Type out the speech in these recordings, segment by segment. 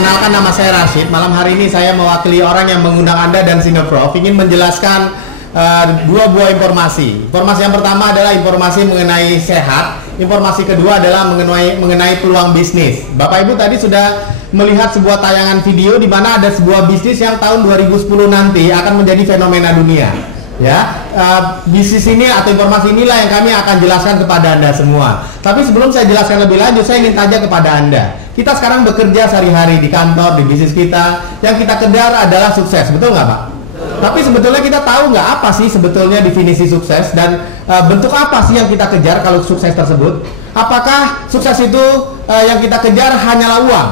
Perkenalkan, nama saya Rashid. Malam hari ini saya mewakili orang yang mengundang Anda dan Sineprof ingin menjelaskan dua buah informasi. Informasi yang pertama adalah informasi mengenai sehat. Informasi kedua adalah mengenai peluang bisnis. Bapak Ibu tadi sudah melihat sebuah tayangan video di mana ada sebuah bisnis yang tahun 2010 nanti akan menjadi fenomena dunia. Ya, bisnis ini atau informasi inilah yang kami akan jelaskan kepada Anda semua. Tapi sebelum saya jelaskan lebih lanjut, saya ingin tanya kepada Anda. Kita sekarang bekerja sehari-hari di kantor, di bisnis kita. Yang kita kejar adalah sukses, betul nggak Pak? Tapi sebetulnya kita tahu nggak apa sih sebetulnya definisi sukses dan bentuk apa sih yang kita kejar kalau sukses tersebut? Apakah sukses itu yang kita kejar hanyalah uang?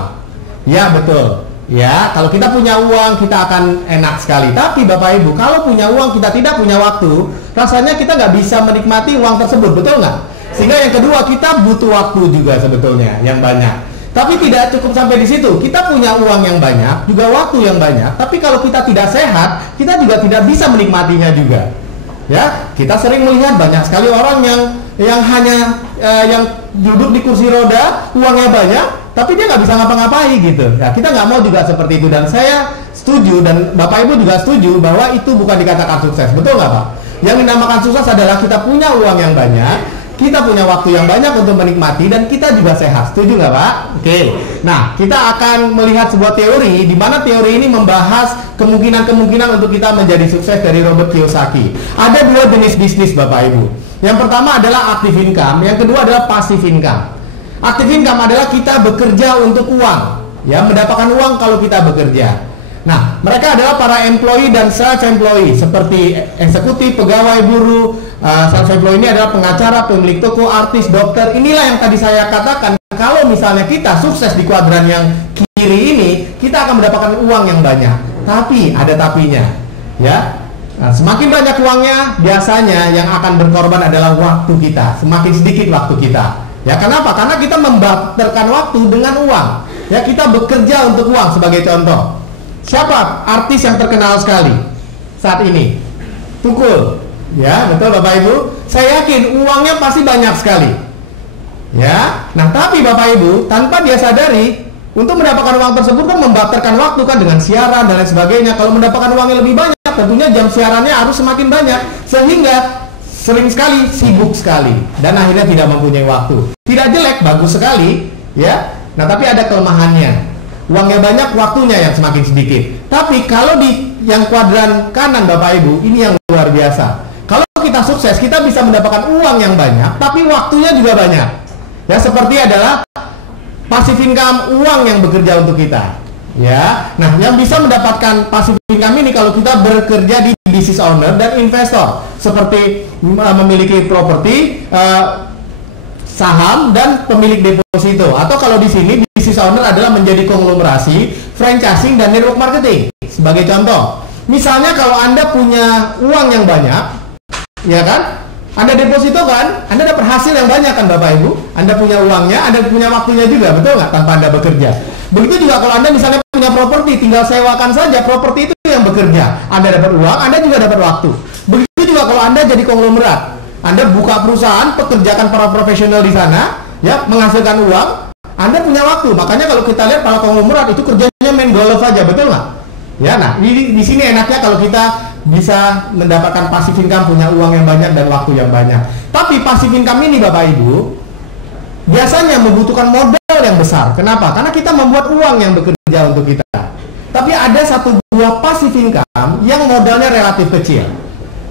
Ya, betul. Ya, kalau kita punya uang kita akan enak sekali. Tapi Bapak Ibu, kalau punya uang kita tidak punya waktu, rasanya kita nggak bisa menikmati uang tersebut, betul nggak? Sehingga yang kedua, kita butuh waktu juga sebetulnya yang banyak. Tapi tidak cukup sampai di situ. Kita punya uang yang banyak, juga waktu yang banyak. Tapi kalau kita tidak sehat, kita juga tidak bisa menikmatinya juga. Ya, kita sering melihat banyak sekali orang yang hanya yang duduk di kursi roda, uangnya banyak, tapi dia nggak bisa ngapa-ngapain gitu. Ya, kita nggak mau juga seperti itu, dan saya setuju dan Bapak Ibu juga setuju bahwa itu bukan dikatakan sukses, betul nggak Pak? Yang dinamakan sukses adalah kita punya uang yang banyak, kita punya waktu yang banyak untuk menikmati, dan kita juga sehat. Setuju nggak Pak? Oke. Nah, kita akan melihat sebuah teori di mana teori ini membahas kemungkinan-kemungkinan untuk kita menjadi sukses dari Robert Kiyosaki. Ada dua jenis bisnis Bapak Ibu. Yang pertama adalah active income, yang kedua adalah passive income. Active income adalah kita bekerja untuk uang, ya, mendapatkan uang kalau kita bekerja. Nah, mereka adalah para employee dan self-employee seperti eksekutif, pegawai, buruh. Self-employee ini adalah pengacara, pemilik toko, artis, dokter. Inilah yang tadi saya katakan, kalau misalnya kita sukses di kuadran yang kiri ini, kita akan mendapatkan uang yang banyak. Tapi ada tapinya, ya. Nah, semakin banyak uangnya, biasanya yang akan berkorban adalah waktu kita. Semakin sedikit waktu kita. Ya, kenapa? Karena kita membarterkan waktu dengan uang. Ya, kita bekerja untuk uang. Sebagai contoh, siapa artis yang terkenal sekali saat ini? Tukul. Ya, betul Bapak Ibu. Saya yakin uangnya pasti banyak sekali. Ya, nah tapi Bapak Ibu, tanpa dia sadari, untuk mendapatkan uang tersebut kan membarterkan waktu kan dengan siaran dan lain sebagainya. Kalau mendapatkan uangnya lebih banyak, tentunya jam siarannya harus semakin banyak, sehingga sering sekali sibuk sekali dan akhirnya tidak mempunyai waktu. Tidak jelek, bagus sekali, ya. Nah, tapi ada kelemahannya. Uangnya banyak, waktunya yang semakin sedikit. Tapi kalau di yang kuadran kanan Bapak Ibu, ini yang luar biasa. Kalau kita sukses, kita bisa mendapatkan uang yang banyak, tapi waktunya juga banyak. Ya, seperti adalah passive income, uang yang bekerja untuk kita. Ya, nah yang bisa mendapatkan passive income ini kalau kita bekerja di business owner dan investor, seperti memiliki properti, saham, dan pemilik deposito. Atau kalau di sini business owner adalah menjadi konglomerasi, franchising, dan network marketing. Sebagai contoh, misalnya kalau Anda punya uang yang banyak, ya kan? Anda deposito kan? Anda dapat hasil yang banyak kan Bapak Ibu? Anda punya uangnya, Anda punya waktunya juga, betul nggak? Tanpa Anda bekerja. Begitu juga kalau Anda misalnya punya properti, tinggal sewakan saja, properti itu yang bekerja. Anda dapat uang, Anda juga dapat waktu. Begitu juga kalau Anda jadi konglomerat. Anda buka perusahaan, pekerjakan para profesional di sana, ya, menghasilkan uang, Anda punya waktu. Makanya kalau kita lihat para konglomerat itu kerjanya main golf aja, betul nggak? Ya, nah di sini enaknya kalau kita bisa mendapatkan passive income, punya uang yang banyak dan waktu yang banyak. Tapi passive income ini Bapak Ibu biasanya membutuhkan modal yang besar. Kenapa? Karena kita membuat uang yang bekerja untuk kita. Tapi ada satu buah passive income yang modalnya relatif kecil.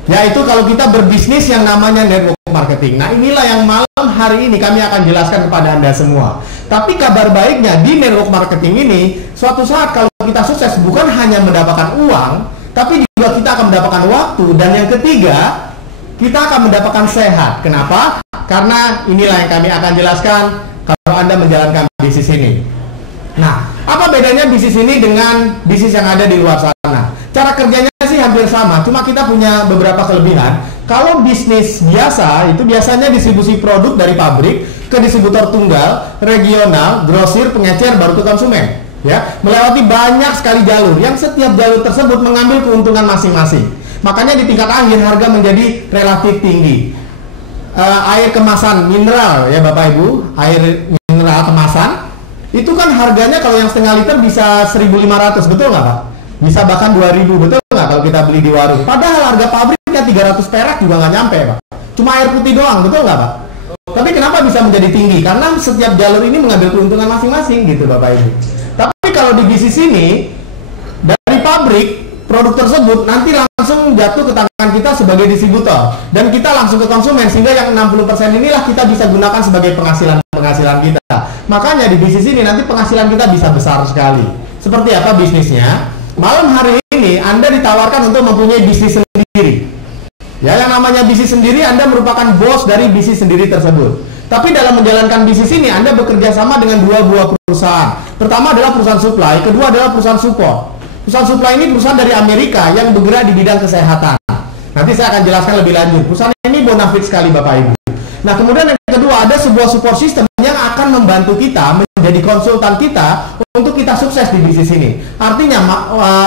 Yaitu kalau kita berbisnis yang namanya network marketing. Nah, inilah yang malam hari ini kami akan jelaskan kepada Anda semua. Tapi kabar baiknya di network marketing ini, suatu saat kalau kita sukses bukan hanya mendapatkan uang, tapi juga kita akan mendapatkan waktu, dan yang ketiga, kita akan mendapatkan sehat. Kenapa? Karena inilah yang kami akan jelaskan kalau Anda menjalankan bisnis ini. Nah, apa bedanya bisnis ini dengan bisnis yang ada di luar sana? Cara kerjanya sih hampir sama, cuma kita punya beberapa kelebihan. Kalau bisnis biasa, itu biasanya distribusi produk dari pabrik ke distributor tunggal, regional, grosir, pengecer, baru ke konsumen. Ya, melewati banyak sekali jalur, yang setiap jalur tersebut mengambil keuntungan masing-masing. Makanya di tingkat akhir harga menjadi relatif tinggi. Air kemasan mineral, ya Bapak Ibu, air mineral kemasan Itu kan harganya kalau yang setengah liter bisa 1.500, betul nggak Pak? Bisa bahkan 2.000, betul nggak kalau kita beli di warung? Padahal harga pabriknya 300 perak juga nggak nyampe Pak. Cuma air putih doang, betul nggak Pak? Tapi kenapa bisa menjadi tinggi? Karena setiap jalur ini mengambil keuntungan masing-masing gitu Bapak Ibu. Tapi kalau di bisnis ini, dari pabrik, produk tersebut nanti langsung jatuh ke tangan kita sebagai distributor. Dan kita langsung ke konsumen, sehingga yang 60% inilah kita bisa gunakan sebagai penghasilan kita. Makanya di bisnis ini nanti penghasilan kita bisa besar sekali. Seperti apa bisnisnya? Malam hari ini Anda ditawarkan untuk mempunyai bisnis sendiri. Ya, yang namanya bisnis sendiri, Anda merupakan bos dari bisnis sendiri tersebut. Tapi dalam menjalankan bisnis ini, Anda bekerja sama dengan dua buah perusahaan. Pertama adalah perusahaan supply, kedua adalah perusahaan support. Perusahaan supply ini perusahaan dari Amerika yang bergerak di bidang kesehatan. Nanti saya akan jelaskan lebih lanjut. Perusahaan ini bonafide sekali Bapak Ibu. Nah, kemudian yang kedua ada sebuah support system yang akan membantu kita menjadi konsultan kita untuk kita sukses di bisnis ini. Artinya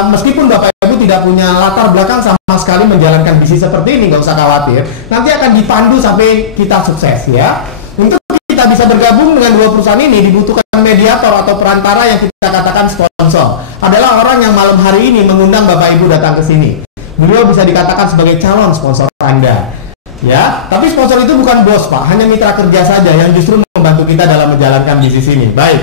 meskipun Bapak Ibu tidak punya latar belakang sama sekali menjalankan bisnis seperti ini, nggak usah khawatir. Nanti akan dipandu sampai kita sukses ya. Untuk kita bisa bergabung dengan dua perusahaan ini dibutuhkan mediator atau perantara yang kita katakan sponsor. Adalah orang yang malam hari ini mengundang Bapak Ibu datang ke sini. Beliau bisa dikatakan sebagai calon sponsor Anda. Ya, tapi sponsor itu bukan bos Pak, hanya mitra kerja saja yang justru membantu kita dalam menjalankan bisnis ini. Baik.